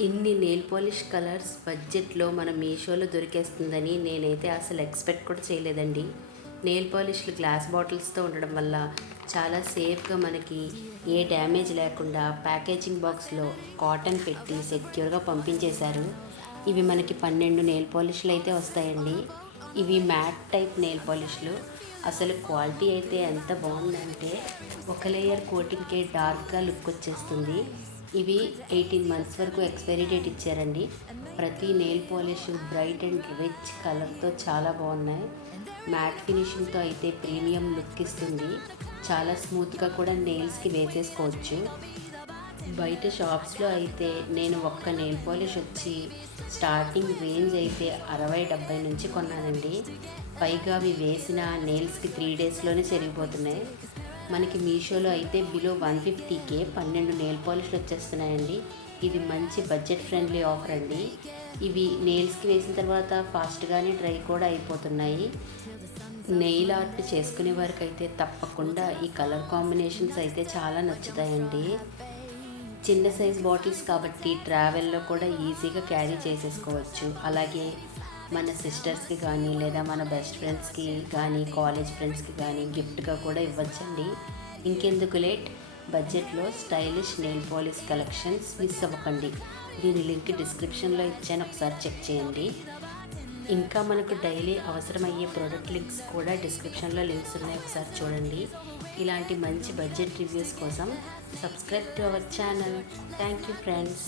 ఇన్ని nail polish colours బడ్జెట్లో మన మీషోలో దొరికేస్తుందని నేనైతే అసలు ఎక్స్పెక్ట్ కూడా చేయలేదండి. నెయిల్ పాలిష్లు గ్లాస్ బాటిల్స్తో ఉండడం వల్ల చాలా సేఫ్గా మనకి ఏ డ్యామేజ్ లేకుండా ప్యాకేజింగ్ బాక్స్లో కాటన్ పెట్టి సెక్యూర్గా పంపించేశారు. ఇవి మనకి 12 నెయిల్ పాలిష్లు అయితే వస్తాయండి. ఇవి మ్యాట్ టైప్ నెయిల్ పాలిష్లు. అసలు క్వాలిటీ అయితే ఎంత బాగుందంటే ఒక లేయర్ కోటింగ్కే డార్క్గా లుక్ వచ్చేస్తుంది. ఇవి 18 మంత్స్ వరకు ఎక్స్పైరీ డేట్ ఇచ్చారండి. ప్రతి nail polish bright and rich కలర్తో చాలా బాగున్నాయి. మ్యాట్ ఫినిషింగ్తో అయితే ప్రీమియం లుక్ ఇస్తుంది. చాలా స్మూత్గా కూడా నెయిల్స్కి వేసేసుకోవచ్చు. బయట షాప్స్లో అయితే నేను ఒక్క నెయిల్ పాలిష్ వచ్చి స్టార్టింగ్ రేంజ్ అయితే 60-70 నుంచి కొన్నానండి. పైగా అవి వేసిన నెయిల్స్కి 3 డేస్లోనే చెరిగిపోతున్నాయి. మనకి మీషోలో అయితే బిలో 150కే 12 నెయిల్ పాలిష్లు వచ్చేస్తున్నాయండి. ఇది మంచి బడ్జెట్ ఫ్రెండ్లీ ఆఫర్ అండి. ఇవి నెయిల్స్కి వేసిన తర్వాత ఫాస్ట్గానే డ్రై కూడా అయిపోతున్నాయి. నెయిల్ ఆర్ట్ చేసుకునే వారికి అయితే తప్పకుండా ఈ కలర్ కాంబినేషన్స్ అయితే చాలా నచ్చుతాయండి. చిన్న సైజ్ బాటిల్స్ కాబట్టి ట్రావెల్లో కూడా ఈజీగా క్యారీ చేసేసుకోవచ్చు. అలాగే మన సిస్టర్స్కి కానీ లేదా మన బెస్ట్ ఫ్రెండ్స్కి కానీ కాలేజ్ ఫ్రెండ్స్కి కానీ గిఫ్ట్గా కూడా ఇవ్వచ్చండి. ఇంకెందుకు లేట్, బడ్జెట్లో stylish nail polish collections miss అవ్వకండి. దీని లింక్ డిస్క్రిప్షన్లో ఇచ్చాను, ఒకసారి చెక్ చేయండి. ఇంకా మనకు డైలీ అవసరమయ్యే ప్రోడక్ట్ లింక్స్ కూడా డిస్క్రిప్షన్లో లింక్స్ ఉన్నాయి, ఒకసారి చూడండి. ఇలాంటి మంచి బడ్జెట్ రివ్యూస్ కోసం subscribe to our channel. Thank you friends.